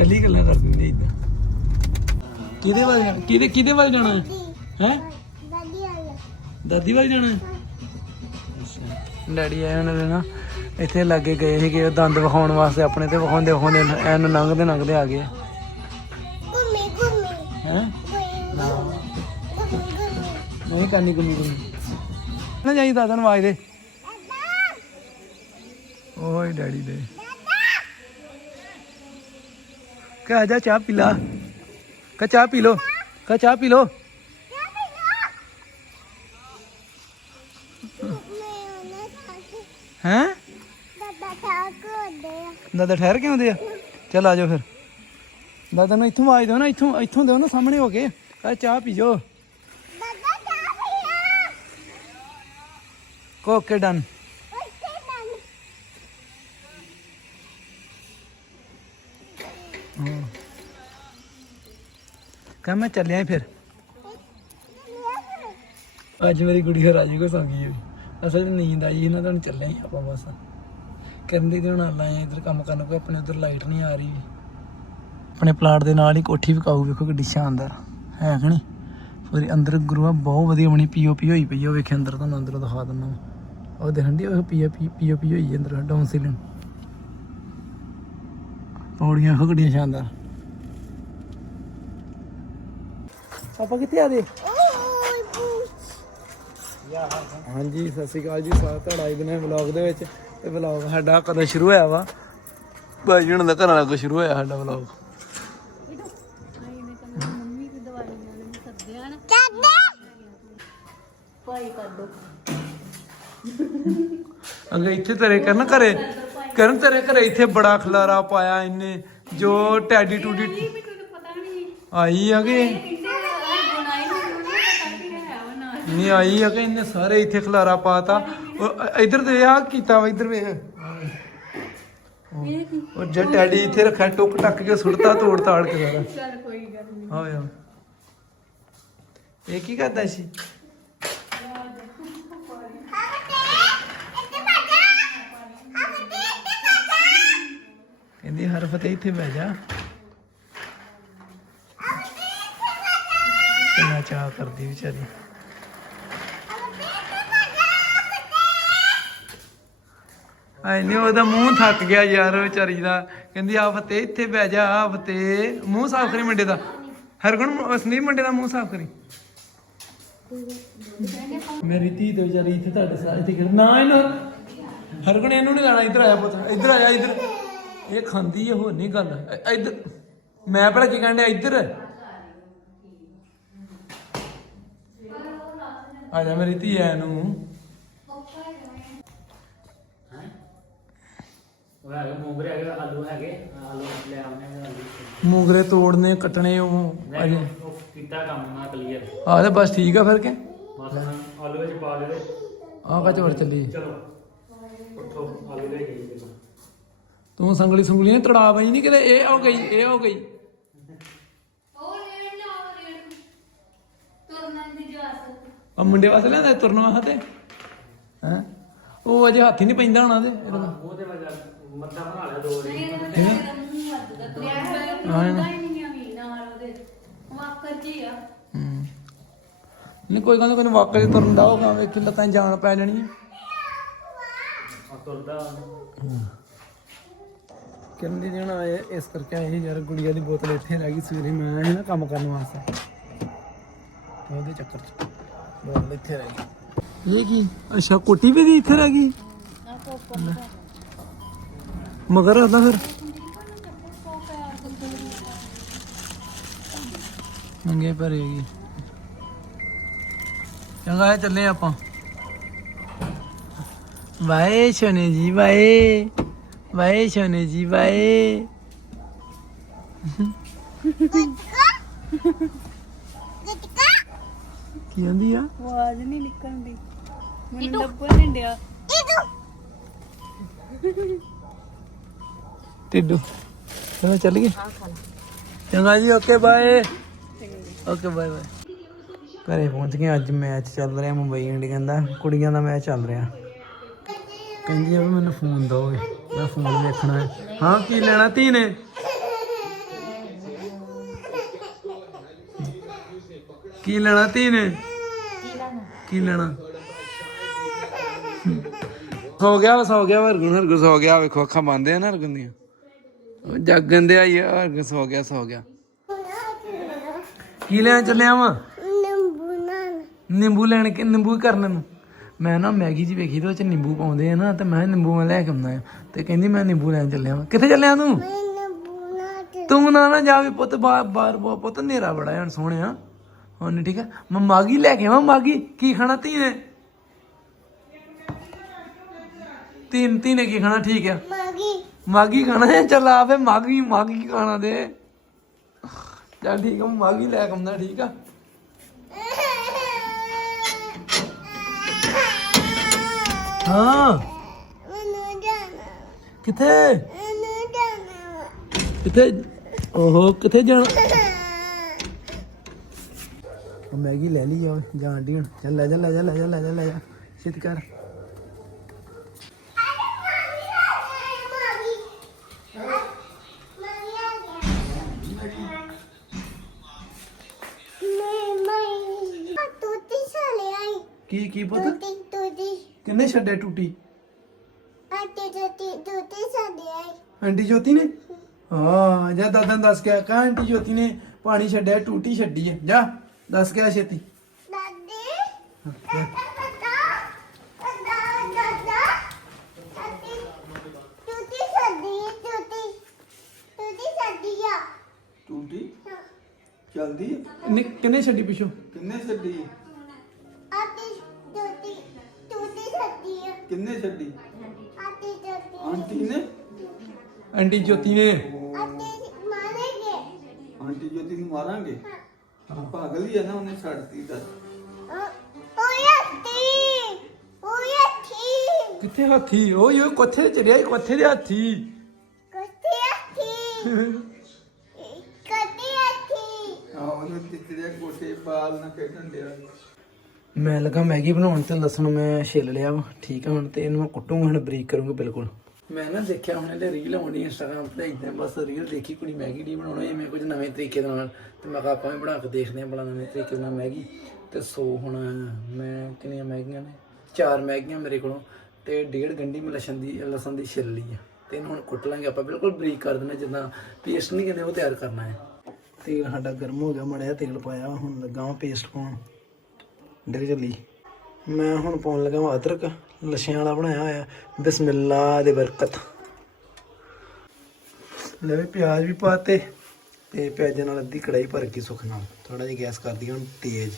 ਕੱਲੀ ਗੱਲਾਂ ਕਰ ਦਿੰਦੇ ਇਦਾਂ ਕਿਹਦੇ ਵੱਲ ਜਾਣਾ? ਕਿਹਦੇ ਕਿਹਦੇ ਵੱਲ ਜਾਣਾ? ਹੈ? ਦਾਦੀ ਵੱਲ ਜਾਣਾ? ਅੱਛਾ। ਡੈਡੀ ਆਏ ਉਹਨਾਂ ਦੇ ਨਾ ਇੱਥੇ ਲੱਗੇ ਗਏ ਸੀਗੇ ਉਹ ਦੰਦ ਵਿਖਾਉਣ ਵਾਸਤੇ ਆਪਣੇ ਤੇ ਵਿਖਾਉਂਦੇ ਵਿਖਾਉਂਦੇ ਐਨ ਲੰਘਦੇ ਲੰਘਦੇ ਆ ਗਏ। ਹੈ? ਨਹੀਂ ਕਰਨੀ ਗੁੰਮੀ ਗੁੰਮੀ ਨਾ ਜਾਈ ਦਾਦਾ ਨੂੰ ਆਵਾਜ਼ ਦੇ। ਓਏ ਡੈਡੀ ਦੇ। ਕਹ ਜਾ ਚਾਹ ਪੀ ਲਾ। ਕਹ ਚਾਹ ਪੀ ਲੋ। ਕਹ ਚਾਹ ਪੀ ਲੋ। ਹੈ? ਦਾਦਾ ਠਹਿਰ ਕੇ ਆਉਂਦੇ ਆ। ਚੱਲ ਆ ਜਾਓ ਫਿਰ। ਦਾਦਾ ਨੂੰ ਇੱਥੋਂ ਆਵਾਜ਼ ਦਿਓ ਨਾ ਇੱਥੋਂ ਇੱਥੋਂ ਦਿਓ ਨਾ ਸਾਹਮਣੇ ਹੋ ਕੇ। ਕਹ ਚਾਹ ਪੀ ਜੋ ਓਕੇ ਡਨ। ਕਹ ਮੈਂ ਚੱਲਿਆ ਈ ਫਿਰ। ਅੱਜ ਮੇਰੀ ਕੁੜੀ ਰਾਜੀ ਕੋ ਸੌਂ ਗਈ ਹੋਈ। ਅਸਲ 'ਚ ਨੀਂਦ ਆਈ ਇਹਨਾਂ ਤੋਂ ਚੱਲੇ ਹੀ ਆਪਾਂ ਬਸ। ਕਰਨ ਦੀ ਹੁਣ ਆਲਾਂ ਆ, ਇਧਰ ਕੰਮ ਕਰਨ ਕੋ ਆਪਣੇ ਉਧਰ ਲਾਈਟ ਨਹੀਂ ਆ ਰਹੀ। ਆਪਣੇ ਪਲਾਟ ਦੇ ਨਾਲ ਹੀ ਕੋਠੀ ਵਿਕਾਊ, ਵੇਖੋ ਕਿੱਡੀ ਸ਼ਾਨਦਾਰ। ਹੈ ਕਿ ਨਹੀਂ? ਪੂਰੀ ਅੰਦਰ ਗੁਰੂਆ ਬਹੁਤ ਵਧੀਆ ਬਣੀ ਪੀਓਪੀ ਹੋਈ ਪਈ ਆ, ਉਹ ਵੇਖੇ ਅੰਦਰ, ਤੁਹਾਨੂੰ ਅੰਦਰੋਂ ਦਿਖਾ ਦਿੰਦਾ ਮੈਂ। ਉਹ ਦੇਖਣ ਦੀ ਉਹ ਪੀਓਪੀ ਪੀਓਪੀ ਹੋਈ ਹੈ ਅੰਦਰ, ਡਾਊਨ ਸੀਲਿੰਗ। ਪੌੜੀਆਂ, ਵੇਖੋ ਕਿੱਡੀਆਂ ਸ਼ਾਨਦਾਰ। ਆਪਾਂ ਕਿੱਥੇ ਆ ਦੇ ਹਾਂਜੀ ਸਤਿ ਸ਼੍ਰੀ ਅਕਾਲ ਜੀ ਹੈ ਤੁਹਾਡਾ ਦੇ ਵਲੌਗ ਦੇ ਵਿੱਚ। ਤੇ ਵਲੌਗ ਸਾਡਾ ਕਦੋਂ ਸ਼ੁਰੂ ਹੋਇਆ ਵਾ? ਭਾਈ ਹੁਣ ਦਾ ਘਰਾਂ ਨਾਲ ਸ਼ੁਰੂ ਹੋਇਆ ਸਾਡਾ ਵਲੌਗ। ਅੱਗੇ ਇੱਥੇ ਤੇਰੇ ਕਰਨ ਘਰੇ ਕਰਨ ਤੇਰੇ ਘਰੇ ਇੱਥੇ ਬੜਾ ਖਲਾਰਾ ਪਾਇਆ ਇਹਨੇ ਜੋ ਟੈਡੀ ਟੂਡੀ ਆਈ ਹੈਗੇ। ਨਹੀਂ ਆਈ ਆ ਕਿ ਇਹਨੇ ਸਾਰੇ ਇੱਥੇ ਖਲਾਰਾ ਪਾਤਾ। ਉਹ ਇੱਧਰ ਤੇ ਆ ਕੀਤਾ ਵਾ ਇੱਧਰ ਵੇਖ। ਉਹ ਜੇ ਟੈਡੀ ਇੱਥੇ ਰੱਖਿਆ ਟੁੱਕ ਟੱਕ ਕੇ ਸੁੱਟਤਾ ਤੋੜ ਤਾੜ ਕੇ ਸਾਰਾ। ਚੱਲ ਕੋਈ ਗੱਲ ਨਹੀਂ ਹਾਂ ਯਾਰ ਇਹ ਕੀ ਕਰਦਾ ਸੀ? ਕਹਿੰਦੀ ਹਰ ਫਤਿਹ ਇੱਥੇ ਬਹਿ ਜਾ। ਕਿੰਨਾ ਚਾਹ ਕਰਦੀ ਵਿਚਾਰੀ। ਆਈ ਨਹੀਂ ਉਹਦਾ ਮੂੰਹ ਥੱਕ ਗਿਆ ਯਾਰ ਵਿਚਾਰੀ ਦਾ। ਕਹਿੰਦੀ ਆ ਫਤਿਹ ਇੱਥੇ ਬਹਿ ਜਾ ਆ ਮੂੰਹ ਸਾਫ਼ ਕਰੀ ਮੁੰਡੇ ਦਾ। ਹਰਗੁਣ ਸੰਦੀਪ ਮੁੰਡੇ ਦਾ ਮੂੰਹ ਸਾਫ਼ ਕਰੀ। ਮੇਰੀ ਧੀ ਤੇ ਵਿਚਾਰੀ ਇੱਥੇ ਤੁਹਾਡੇ ਸਾਹ ਇੱਥੇ ਖੜ ਨਾ ਇਹਨੂੰ ਹਰਗੁਣ, ਇਹਨੂੰ ਨਹੀਂ ਲਾਣਾ, ਇੱਧਰ ਆਇਆ ਪੁੱਤ। ਇੱਧਰ ਆਇਆ ਇੱਧਰ। ਇਹ ਖਾਂਦੀ ਹੈ ਹੋਰ ਨਹੀਂ ਗੱਲ। ਇ- ਇੱਧਰ। ਮੈਂ ਭਲਾ ਕੀ ਕਹਿੰਦਾ ਇੱਧਰ। ਆ ਜਾ ਮੇਰੀ ਧੀ ਐ ਨੂੰ। ਉਹ ਹੈਗੇ ਮੂੰਗਰੇ ਹੈਗੇ ਆਲੂ ਹੈਗੇ ਆਲੂ ਲੈ ਆਉਣੇ ਆ ਆਲੂ ਮੂੰਗਰੇ ਤੋੜਨੇ ਕੱਟਣੇ ਉਹ ਅਜੇ। ਨਹੀਂ, ਉਹ ਕੀਤਾ ਕੰਮ ਨਾ ਕਲੀਅਰ। ਆ ਤੇ ਬਸ ਠੀਕ ਆ ਫਿਰ ਕੇ? ਬਸ ਹੁਣ ਆਲੂ ਵਿੱਚ ਪਾ ਦੇ ਆ ਕਾ ਚਵਰ ਚੱਲੀ। ਚਲੋ ਉੱਠੋ ਆਲੂ ਲੈ ਗਈ ਪਹਿਲਾਂ। ਤੂੰ ਸੰਗਲੀ ਸੰਗਲੀ ਨੇ ਤੜਾ ਪਈ ਨਹੀਂ ਕਿਤੇ? ਇਹ ਹੋ ਗਈ ਇਹ ਹੋ ਗਈ। ਉਹ ਰੇਡ ਲਾਓ ਰੇਡ ਤੁਰਨਾ ਦੀ ਇਜਾਜ਼ਤ। ਆ ਮੁੰਡੇ ਵਾਸਤੇ ਲੈਂਦਾ ਤੁਰਨ ਵਾਸਤੇ? ਹੈ? ਉਹ ਅਜੇ ਹੱਥ ਹੀ ਨਹੀਂ ਪੈਂਦਾ ਹੋਣਾ ਤੇ। ਇਹਦਾ ਮੂੰਹ ਤੇ ਵਜਾ ਮੱਥਾ ਬਣਾ ਲਿਆ ਦੋ ਵਾਰੀ। ਤੇਰਾ ਮੂੰਹ ਵੱਜਦਾ ਤੁਰਿਆ ਹੋਇਆ ਤੁਰਦਾ ਹੀ। ਨਹੀਂ ਆ ਵੀ ਨਾਲ ਉਹਦੇ। ਵਾਕਰ ਜੀ ਆ। ਹੂੰ। ਨਹੀਂ ਕੋਈ ਗੱਲ ਨੀ, ਕੋਈ ਨੀ, ਵਾਕਈ ਤੁਰਨ ਦਾ ਹੋਗਾ ਵੇਖ ਲੱਤਾਂ 'ਚ ਜਾਨ ਪੈ ਜਾਣੀ ਹੈ ਆ ਤੁਰਦਾ। ਕਿਰਨ ਦੀ ਜਣਾ ਆਏ ਇਸ ਕਰਕੇ ਆਏ ਸੀ ਯਾਰ ਗੁੜੀਆ ਦੀ ਬੋਤਲ ਇੱਥੇ ਰਹਿ ਗਈ ਸਵੇਰੇ ਮੈਂ ਆਇਆ ਸੀ ਨਾ ਕੰਮ ਕਰਨ ਵਾਸਤੇ। ਤੇ ਉਹਦੇ ਚੱਕਰ 'ਚ ਬੋਤਲ ਇੱਥੇ ਰਹਿ ਗਈ। ਇਹ ਕੀ? ਅੱਛਾ ਕੋਟੀ ਵੀ ਦੀ ਇੱਥੇ ਰਹਿ ਗਈ? ਮਗਰ ਆਦਾ ਫਿਰ। ਮੰਗੇ ਭਰੇਗੀ ਚੰਗਾ ਹੈ ਚੱਲੇ ਆਪਾਂ। ਵਾਏ ਸ਼ੋਨੇ ਜੀ ਵਾਏ। ਵਾਏ ਸ਼ੋਨੇ ਜੀ ਵਾਏ। ਕੀ ਆਂਦੀ ਆ? ਆਵਾਜ਼ ਨਹੀਂ ਨਿਕਲਦੀ। ਮੈਨੂੰ ਲੱਭਣ ਨਹੀਂ ਡਿਆ। ਟਿੱਡੂ ਚਲੋ ਚੱਲੀਏ। ਚੰਗਾ ਜੀ okay bye okay bye bye ਘਰੇ ਪਹੁੰਚ ਗਏ, ਅੱਜ ਮੈਚ ਚੱਲ ਰਿਹਾ ਮੁੰਬਈ ਇੰਡੀਅਨ ਦਾ। ਕੁੜੀਆਂ ਦਾ ਮੈਚ ਚੱਲ ਰਿਹਾ। ਕਹਿੰਦੀ ਆ ਵੀ ਮੈਨੂੰ ਫੋਨ ਦੋ ਮੈਂ ਫੋਨ ਵੇਖਣਾ ਹਾਂ। ਕੀ ਲੈਣਾ ਧੀ ਨੇ? ਕੀ ਲੈਣਾ ਧੀ ਨੇ? ਕੀ ਲੈਣਾ? ਸੌ ਗਿਆ ਸੌ ਗਿਆ ਵਰਗੁਣ ਹਰਗੁਣ ਸੋ ਗਿਆ। ਵੇਖੋ ਅੱਖਾਂ ਬੰਦ ਆ ਨਾ ਦੀਆਂ। ਜਾਗਣ ਦੇ ਆ ਹਰਗੁਣ ਸੋ ਗਿਆ ਸੋ ਗਿਆ। ਕੀ ਲੈਣ ਚੱਲਿਆ ਵਾ? ਨਿੰਬੂ ਲੈਣ ਕੇ ਨਿੰਬੂ ਹੀ ਕਰਨੇ ਨੂੰ? ਮੈਂ ਨਾ ਮੈਗੀ ਜੀ ਵੇਖੀ ਤੇ ਉਹ ਚ ਨਿੰਬੂ ਪਾਉਂਦੇ ਆ ਨਾ ਤੇ ਮੈਂ ਨਿੰਬੂ ਮੈਂ ਲੈ ਕੇ ਆਉਂਦਾ ਆ ਤੇ ਕਹਿੰਦੀ ਮੈਂ ਨਿੰਬੂ ਲੈਣ ਚੱਲਿਆ ਵਾਂ। ਕਿੱਥੇ ਚੱਲਿਆ ਤੂੰ? ਤੂੰ ਨਾ ਨਾ ਜਾਵੇ ਪੁੱਤ ਬਾਹਰ ਬਾਹਰ ਪੁੱਤ ਹਨੇਰਾ ਬੜਾ ਹੈ ਹੁਣ ਸੋਹਣਿਆ। ਹੁਣ ਠੀਕ ਹੈ ਮੈਂ ਮਾਗੀ ਲੈ ਕੇ ਆਵਾਂ ਮਾਗੀ। ਕੀ ਖਾਣਾ ਧੀ ਨੇ? ਤਿੰਨ ਧੀ ਨੇ ਕੀ ਖਾਣਾ? ਠੀਕ ਹੈ ਮਾਗੀ। ਖਾਣਾ ਹੈ, ਚੱਲ ਆ ਫੇ ਮਾਗੀ ਮਾਗੀ ਖਾਣਾ ਦੇ। ਚੱਲ ਠੀਕ ਆ, ਮੈਂ ਮਾਗੀ ਲੈ ਕੇ ਆਉਂਦਾ, ਠੀਕ ਆ। ਹਾਂ। ਕਿੱਥੇ? ਕਿੱਥੇ? ਓਹੋ, ਕਿੱਥੇ ਜਾਣਾ? ਉਹ ਮੈਗੀ ਲੈ ਲਈ ਆ ਜਾਣ ਦੀ ਹੁਣ। ਚੱਲ ਲੈ ਜਾ ਲੈ ਜਾ ਲੈ ਜਾ ਲੈ ਜਾ ਲੈ ਜਾ। ਛੇਤ ਕਰ। ਛੱਡੇ ਟੂਟੀ? ਆਂਟੀ ਜੋਤੀ ਨੇ? ਹਾਂ ਜਾ ਦਾਦਾ ਨੂੰ ਦੱਸ ਕੇ ਕਾ ਆਂਟੀ ਜੋਤੀ ਨੇ ਪਾਣੀ ਛੱਡਿਆ ਟੂਟੀ ਛੱਡੀ ਹੈ ਜਾ ਦੱਸ ਕੇ ਆ ਛੇਤੀ। ਟੂਟੀ? ਚਲਦੀ ਕਿੰਨੇ ਕਿੰਨੇ ਛੱਡੀ ਪਿੱਛੋਂ? ਕਿੰਨੇ ਛੱਡੀ? ਕਿੰਨੇ ਛੱਡੀ। ਆਂਟੀ ਨੇ। ਆਂਟੀ ਜੋਤੀ ਨੇ। ਆਂਟੀ ਜੋਤੀ ਨੂੰ ਮਾਰਾਂਗੇ? ਪਾਗਲ ਹੀ ਆ ਨਾ ਉਹਨੇ ਛੱਡਤੀ ਤਾਂ। ਕਿੱਥੇ ਹਾਥੀ? ਓਏ ਓਏ ਕੋਥੇ ਤੇ ਚੜਿਆ ਕੋਥੇ ਦੇ ਹਾਥੀ। ਆ ਉਹਨੇ ਤਿੱਤੜਿਆ ਕੋਠੇ ਬਾਲ ਨਾ ਖੇਡਣ ਡਿਆ। ਮੈਂ ਲੱਗਾ ਮੈਗੀ ਬਣਾਉਣ ਤੇ ਲਸਣ ਮੈਂ ਛਿੱਲ ਲਿਆ ਵਾ ਠੀਕ ਆ ਹੁਣ ਤੇ ਇਹਨੂੰ ਮੈਂ ਕੁੱਟੂਗਾ ਹੁਣ ਬਰੀਕ ਕਰੂੰਗਾ ਬਿਲਕੁਲ। ਮੈਂ ਨਾ ਦੇਖਿਆ ਹੁਣ ਇਹਦੇ ਰੀਲ ਆਉਣੀ ਇੰਸਟਾਗ੍ਰਾਮ ਤੇ ਇਦਾਂ ਬਸ ਰੀਲ ਦੇਖੀ ਕੁੜੀ ਮੈਗੀ ਦੀ ਬਣਾਉਣਾ ਇਹ ਮੈਂ ਕੁਝ ਨਵੇਂ ਤਰੀਕੇ ਨਾਲ। ਤੇ ਮੈਂ ਕਿਹਾ ਆਪਾਂ ਵੀ ਬਣਾ ਕੇ ਦੇਖਦੇ ਹਾਂ ਬੜਾ ਨਵੇਂ ਤਰੀਕੇ ਨਾਲ ਮੈਗੀ। ਤੇ ਸੋ ਹੁਣ ਮੈਂ ਕਿੰਨੀਆਂ ਮੈਗੀਆਂ ਨੇ? ਚਾਰ ਮੈਗੀਆਂ ਮੇਰੇ ਕੋਲੋਂ ਤੇ ਡੇਢ ਗੰਢੀ ਮੈਂ ਲਸਣ ਦੀ ਲਸਣ ਦੀ ਛਿੱਲ ਲਈ ਆ। ਤੇ ਇਹਨੂੰ ਹੁਣ ਕੁੱਟ ਲਾਂਗੇ ਆਪਾਂ ਬਿਲਕੁਲ ਬਰੀਕ ਕਰ ਦੇਣਾ ਜਿੱਦਾਂ ਪੇਸਟ ਨਹੀਂ ਕਹਿੰਦੇ ਉਹ ਤਿਆਰ ਕਰਨਾ ਹੈ। ਤੇਲ ਸਾਡਾ ਗਰਮ ਹੋ ਗਿਆ ਮੜਿਆ ਤੇਲ ਪਾਇਆ ਹੁਣ ਲੱਗਾ ਪੇਸਟ ਪਾਉਣ। ਡਰ ਚੱਲੀ। ਮੈਂ ਹੁਣ ਪਾਉਣ ਲੱਗਾ ਵਾਂ ਅਦਰਕ ਲਸ਼ਿਆਂ ਵਾਲਾ ਬਣਾਇਆ ਹੋਇਆ, ਬਿਸਮਿਲ੍ਲਾ ਦੇ ਬਰਕਤ। ਲੈ ਵੀ ਪਿਆਜ਼ ਵੀ ਪਾਤੇ, ਤੇ ਪਿਆਜ਼ਾਂ ਨਾਲ ਅੱਧੀ ਕੜਾਈ ਭਰ ਕੇ ਸੁੱਕ ਨਾਲ ਥੋੜਾ ਜਿਹਾ ਗੈਸ ਕਰ ਦਈਏ ਹੁਣ ਤੇਜ਼।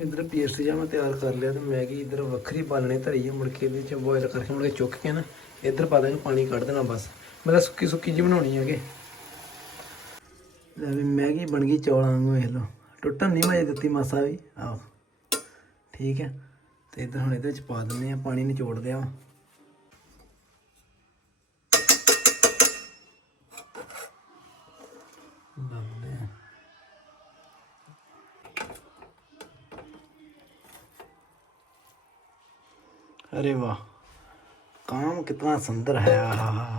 ਇਧਰ ਪੇਸਟ ਜਿਹਾ ਮੈਂ ਤਿਆਰ ਕਰ ਲਿਆ, ਤੇ ਮੈਗੀ ਇਧਰ ਵੱਖਰੀ ਬਾਲਣੇ ਧਰੀ ਹੈ ਮੁੜ ਕੇ ਇਹਦੇ ਚ ਬੋਇਲ ਕਰਕੇ ਮੁੜ ਕੇ ਚੁੱਕ ਕੇ ਨਾ, ਇਧਰ ਪਾ ਦੇਣਾ, ਪਾਣੀ ਕੱਢ ਦੇਣਾ ਬਸ। ਮਤਲਬ ਸੁੱਕੀ ਸੁੱਕੀ ਜੀ ਬਣਾਉਣੀ ਹੈਗੇ। ਲੈ ਵੀ ਮੈਗੀ ਬਣ ਗਈ ਚੌਲਾਂ ਵਾਂਗੂ, ਵੇਖ ਲਓ। ਟੁੱਟਣ ਨਹੀਂ ਮਾਜੇ ਦਿੱਤੀ ਮਾਸਾ ਵੀ ਆਹੋ ਠੀਕ ਹੈ ਤੇ ਇਧਰ ਹੁਣ ਇਹਦੇ ਵਿੱਚ ਪਾ ਦਿੰਦੇ ਆ ਪਾਣੀ ਨਿਚੋੜਦੇ ਆ ਲੱਭਦੇ ਆ अरे वाह काम कितना सुंदर है आहा।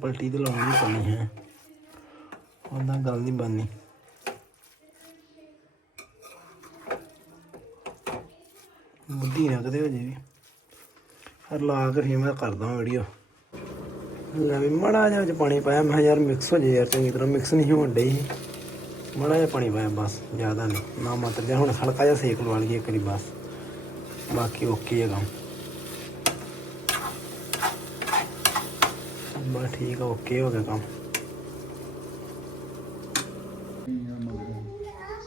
ਪਲਟੀ ਤੇ ਲਾਉਣੀ ਪੈਣੀ ਹੈ। ਉਹਦਾ ਗੱਲ ਨਹੀਂ ਬਣਨੀ। ਬੁੱਧੀ ਨਾ ਕਦੇ ਹੋ ਜੇ ਵੀ। ਲਾ ਕੇ ਫਿਰ ਮੈਂ ਕਰਦਾ ਵੀਡੀਓ ਲੈ ਵੀ ਮੜਾ ਜਿਹਾ ਵਿੱਚ ਪਾਣੀ ਪਾਇਆ, ਮੈਂ ਕਿਹਾ ਯਾਰ ਮਿਕਸ ਹੋ ਜੇ ਯਾਰ, ਚੰਗੀ ਤਰ੍ਹਾਂ ਮਿਕਸ ਨਹੀਂ ਹੋਣ ਡਈ। ਮੜਾ ਜਿਹਾ ਪਾਣੀ ਪਾਇਆ ਬਸ, ਜ਼ਿਆਦਾ ਨਹੀਂ। ਨਾ ਮਾਤਰ ਜਿਹਾ ਹੁਣ ਹਲਕਾ ਜਿਹਾ ਸੇਕ ਲਵਾ ਲਈਏ ਇੱਕ ਬਸ। ਬਾਕੀ ਓਕੇ ਹੈ ਕੰਮ। ਬਸ ਠੀਕ ਆ ਓਕੇ ਹੋ ਗਿਆ ਕੰਮ।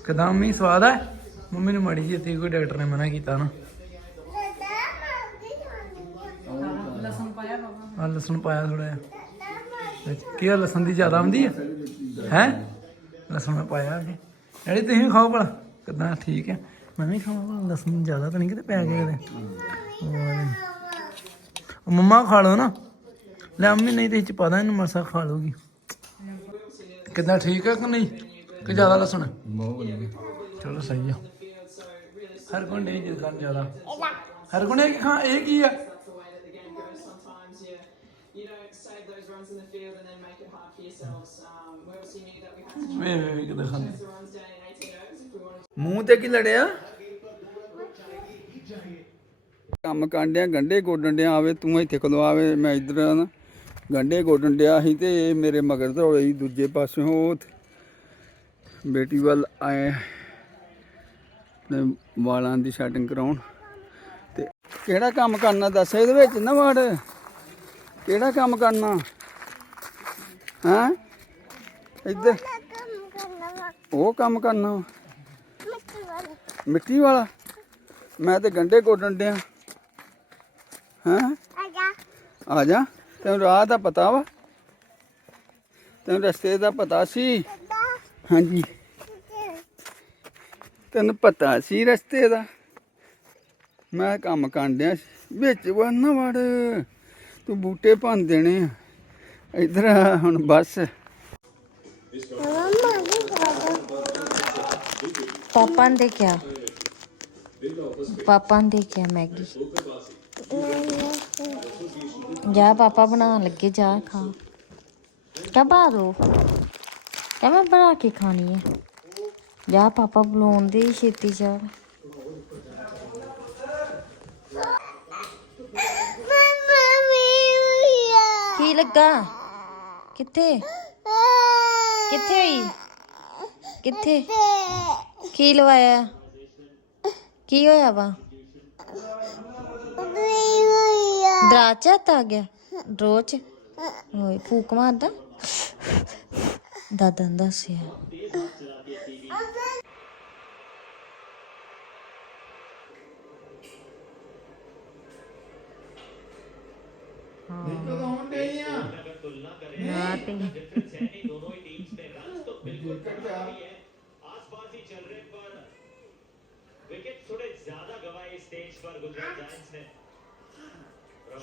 ਕਦਮ ਵੀ ਸਵਾਦ ਹੈ ਮੰਮੀ ਨੂੰ ਮਾੜੀ ਜੀ ਤੇ ਕੋਈ ਡਾਕਟਰ ਨੇ ਮਨਾ ਕੀਤਾ ਨਾ। ਆ ਲਸਣ ਪਾਇਆ ਥੋੜਾ ਜਿਹਾ। ਕੀ ਆ ਲਸਣ ਦੀ ਜ਼ਿਆਦਾ ਆਉਂਦੀ ਹੈ ਹੈ? ਲਸਣ ਪਾਇਆ ਜੀ ਡੈਡੀ ਤੁਸੀਂ ਵੀ ਖਾਓ ਭਲਾ। ਕਿਦਾਂ ਠੀਕ ਹੈ ਮੈਂ ਵੀ ਖਾਵਾਂ ਭਲਾ ਲਸਣ ਜ਼ਿਆਦਾ ਤਾਂ ਨਹੀਂ ਕਿਤੇ ਪੈ ਗਿਆ ਕਿਤੇ। ਮੰਮਾ ਖਾ ਲਓ ਨਾ। ਲੈ ਮੰਮੀ ਨਹੀਂ ਤੇ ਇਹ ਚ ਪਾ ਦਾਂ ਇਹਨੂੰ ਮਸਾ ਖਾ ਲੂਗੀ ਕਿਦਾਂ ਠੀਕ ਹੈ ਕਿ ਨਹੀਂ ਕਿ ਜ਼ਿਆਦਾ ਲਸਣ ਚਲੋ ਸਹੀ ਆ ਹਰ ਕੋਈ ਨਹੀਂ ਜਿੱਦ ਕਰਨ ਜ਼ਿਆਦਾ ਹਰ ਕੋਈ ਇਹ ਖਾਂ ਇਹ ਕੀ ਆ the way that the game goes. Sometimes you you don't save those runs in the field and then make it hard for yourselves. Um, we obviously knew that we had to ਵੇ ਵੇ ਵੇ ਕਿਦਾਂ ਖਾਂਦੇ chase the runs down in 18 overs if we wanted ਮੂੰਹ ਤੇ ਕੀ ਲੜਿਆ ਕੰਮ ਕਾਂਡਿਆ ਗੰਡੇ ਗੋਡਣ ਡਿਆ ਆਵੇ ਤੂੰ ਇੱਥੇ ਕਦੋਂ ਆਵੇ ਮੈਂ ਇੱਧਰ ਆ ਨਾ ਗੰਡੇ ਗੋਡਣ ਡਿਆ ਸੀ ਤੇ ਇਹ ਮੇਰੇ ਮਗਰ ਸੀ ਦੂਜੇ ਪਾਸਿਓਂ ਬੇਟੀ ਵੱਲ ਆਏ। ਤੇ ਵਾਲਾਂ ਦੀ ਸੈਟਿੰਗ ਕਰਾਉਣ। ਤੇ ਕਿਹੜਾ ਕੰਮ ਕਰਨਾ ਦੱਸ ਇਹਦੇ ਵਿੱਚ ਨਾ ਵੜ ਕਿਹੜਾ ਕੰਮ ਕਰਨਾ? ਹਾਂ? ਇੱਧਰ। ਉਹ ਕੰਮ ਕਰਨਾ। ਮਿੱਟੀ ਵਾਲਾ? ਮੈਂ ਤੇ ਗੰਡੇ ਗੋਡਣ ਡਿਆ। ਹਾਂ? ਆ ਜਾ। ਤੈਨੂੰ ਰਾਹ ਦਾ ਪਤਾ ਵਾ? ਤੈਨੂੰ ਰਸਤੇ ਦਾ ਪਤਾ ਸੀ? ਹਾਂਜੀ। ਤੈਨੂੰ ਪਤਾ ਸੀ ਰਸਤੇ ਦਾ? ਮੈਂ ਕੰਮ ਕਰਨ ਡਿਆ ਸੀ। ਵਿੱਚ ਵੜ ਵੜ। ਤੂੰ ਬੂਟੇ ਭੰਨ ਦੇਣੇ ਆ। ਇਧਰ ਹੁਣ ਬਸ। ਪਾਪਾ ਨੇ ਕਿਹਾ ਪਾਪਾ ਨੇ ਦੇਖਿਆ, ਮੈਗੀ। ਜਾ ਪਾਪਾ ਬਣਾਉਣ ਲੱਗੇ ਜਾ ਖਾ ਕਾ ਬਾਦੋ ਕਾ ਮੈਂ ਬਣਾ ਕੇ ਖਾਣੀ ਹੈ ਜਾ ਪਾਪਾ ਬੁਲਾਉਂਦੇ ਹੀ ਛੇਤੀ ਜਾ ਕੀ ਲੱਗਾ? ਕਿੱਥੇ? ਕਿੱਥੇ ਹੋਈ? ਕਿੱਥੇ? ਕੀ ਲਵਾਇਆ? ਕੀ ਹੋਇਆ ਵਾ? ਦਰਾਜ ਚ ਆ ਗਿਆ ਰੋਚ ਹੋਏ ਫੂਕ ਮਾਰਦਾ ਦਾਦਾ ਨੇ ਦੱਸਿਆ ਨਾ ਤੇ विकेट थोड़े ज्यादा गवाए इस स्टेज पर गुजरात जायंट्स ने ये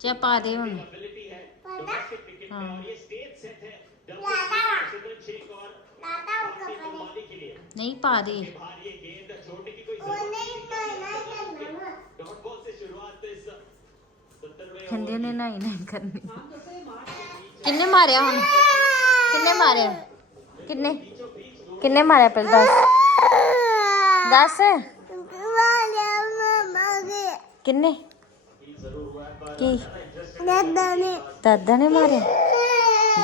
क्या पा दे नहीं पा दे। खंडे ने ना ही नहीं करनी। किन्ने मारिया हम किन्ने मारिया किन्ने? ਕਿੰਨੇ ਮਾਰਿਆ ਮਾਰਿਆ ਮਾਰਿਆ ਪਹਿਲਾਂ ਦੱਸ। ਦੱਸ। ਕਿੰਨੇ? ਕੀ? ਦਾਦਾ ਨੇ ਮਾਰਿਆ?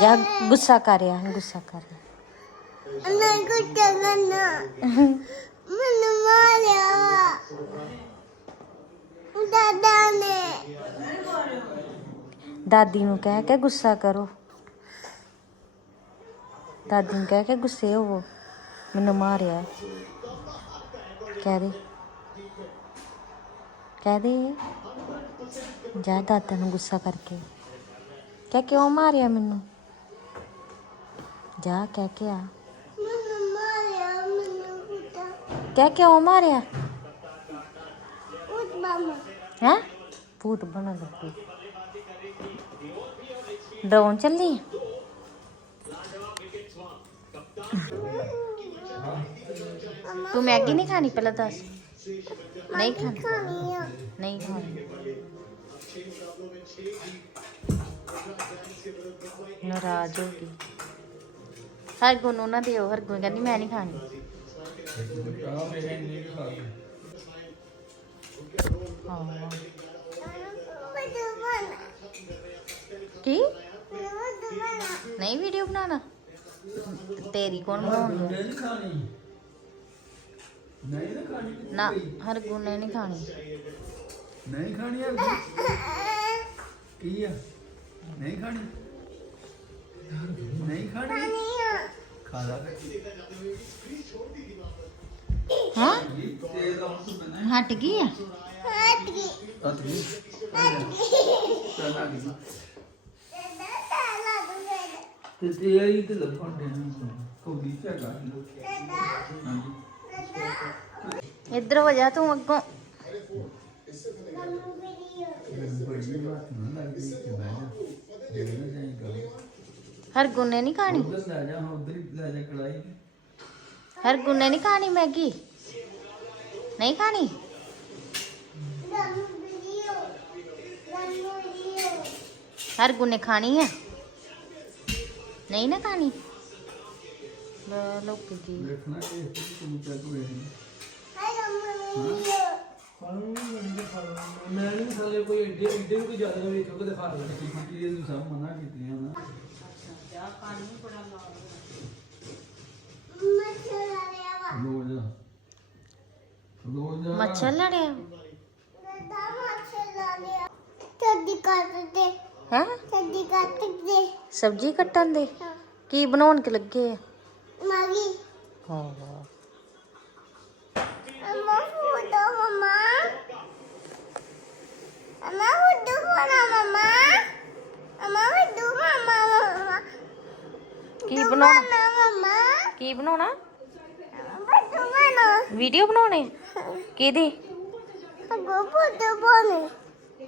ਜਾ ਗੁੱਸਾ ਕਰਿਆ ਗੁੱਸਾ ਕਰਿਆ ਦਾਦੀ ਨੂੰ ਕਹਿ ਕੇ ਗੁੱਸਾ ਕਰੋ। ਦਾਦੀ ਨੂੰ ਕਹਿ ਕੇ ਗੁੱਸੇ ਹੋਵੋ। ਮੈਨੂੰ ਮਾਰਿਆ। ਕਹਿ ਦੇ। ਕਹਿ ਦੇ। ਜਾ ਦਾਦਾ ਨੂੰ ਗੁੱਸਾ ਕਰਕੇ। ਕਹਿ ਕਿਉਂ ਮਾਰਿਆ ਮੈਨੂੰ? ਜਾ ਕਹਿ ਕੇ ਆ। ਕਹਿ ਕਿਉਂ ਮਾਰਿਆ? ਹੈ? ਭੂਤ ਬਣਾ ਲੱਗੀ। ਡਰੋਨ ਚੱਲੀ। ਤੂੰ ਮੈਗੀ ਨਹੀਂ ਖਾਣੀ ਪਹਿਲਾਂ ਦੱਸ ਨਹੀਂ ਖਾਣੀ ਨਹੀਂ ਖਾਣੀ ਨਾਰਾਜ਼ ਹੋ ਗਈ ਹਰ ਗੁਣ ਨੂੰ ਨਾ ਦਿਓ ਹਰ ਗੁਣ ਕਹਿੰਦੀ ਮੈਂ ਨਹੀਂ ਖਾਣੀ ਹਾਂ ਕੀ ਨਹੀਂ ਵੀਡੀਓ ਬਣਾਉਣਾ ਤੇਰੀ ਕੌਣ ਬਣਾਉਂਦਾ ਨਹੀਂ ਖਾਣੀ ਨਹੀਂ ਨਾ ਖਾਣੀ ਨਾ ਹਰ ਗੁਣ ਨੇ ਨਹੀਂ ਖਾਣੀ ਨਹੀਂ ਖਾਣੀ ਹੈ ਕੀ ਆ ਨਹੀਂ ਖਾਣੀ ਨਹੀਂ ਖਾਣੀ ਖਾ ਲਾ ਹਾਂ ਤੇ ਦਾ ਹੁਣ ਤੂੰ ਬਣਾ ਹਟ ਗਈ ਆ ਤਤ ਵੀ ਚੱਲ ਆ ਗਈ ਤੇ ਤੇ ਆਈ ਤੇ ਲੱਭਣ ਦੇ ਕੋਈ ਹੈਗਾ ਹਾਂਜੀ ਇੱਧਰ ਹੋ ਜਾ ਤੂੰ ਅੱਗੋਂ ਬੜੀ ਬਾਤ ਨਾ ਲੱਗਦੀ ਕਿ ਮੈਂ ਜਿਹੜਾ ਜਾਏਗਾ ਹਰਗੁਣ ਨੇ ਨਹੀਂ ਖਾਣੀ ਉਧਰ ਲੈ ਜਾ ਹਾਂ ਉਧਰ ਹੀ ਲੈ ਜਾ ਕੜਾਈ ਹਰਗੁਣ ਨੇ ਨਹੀਂ ਖਾਣੀ ਮੈਗੀ ਨਹੀਂ ਖਾਣੀ ਹਰਗੁਣ ਨੇ ਖਾਣੀ ਆ ਨਹੀਂ ਨਾ ਖਾਣੀ ਲੈ ਲੋਕੀ ਜੀ ਵੇਖਣਾ ਕਿ ਇਹ ਤੂੰ ਚੱਕ ਵੇਖ ਮੈਂ ਨਹੀਂ ਸਾਲੇ ਕੋਈ ਏਡੇ ਏਡੇ ਵੀ ਕੋਈ ਜ਼ਿਆਦਾ ਨਾ ਵੇਖੋ ਕਿ ਦਿਖਾ ਲੈ ਕੀ ਇਹਨੂੰ ਸਭ ਮਨਾ ਕੀਤੀਆਂ ਚੱਡੀ ਕੱਟ ਦੇ ਹੈ? ਚੱਡੀ ਕੱਟ ਦੇ ਸਬਜ਼ੀ ਕੱਟਣ ਦੇ? ਕੀ ਬਣਾਉਣ ਕੇ ਲੱਗੇ? ਆ ਮਾਗੀ। ਹਾਂ। ਅਮਾ ਫੋਟੋ ਮਮਾ। ਅਮਾ ਫੋਟੋ ਫੋਨਾ ਮਮਾ। ਅਮਾ ਫੋਟੋ ਮਮਾ ਮਮਾ। ਕੀ ਬਣਾਉਣਾ? ਮਮਾ। ਕੀ ਬਣਾਉਣਾ? ਫੋਟੋ ਬਣਾ ਵੀਡੀਓ ਬਣਾਉਣੇ? ਕਿਹਦੀ? ਅਗੋ ਫੋਟੋ ਬਣਾ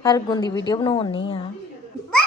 ਹਰਗੁਣ ਦੀ ਵੀਡੀਓ ਬਣਾਉਣੀ ਆ। Bye.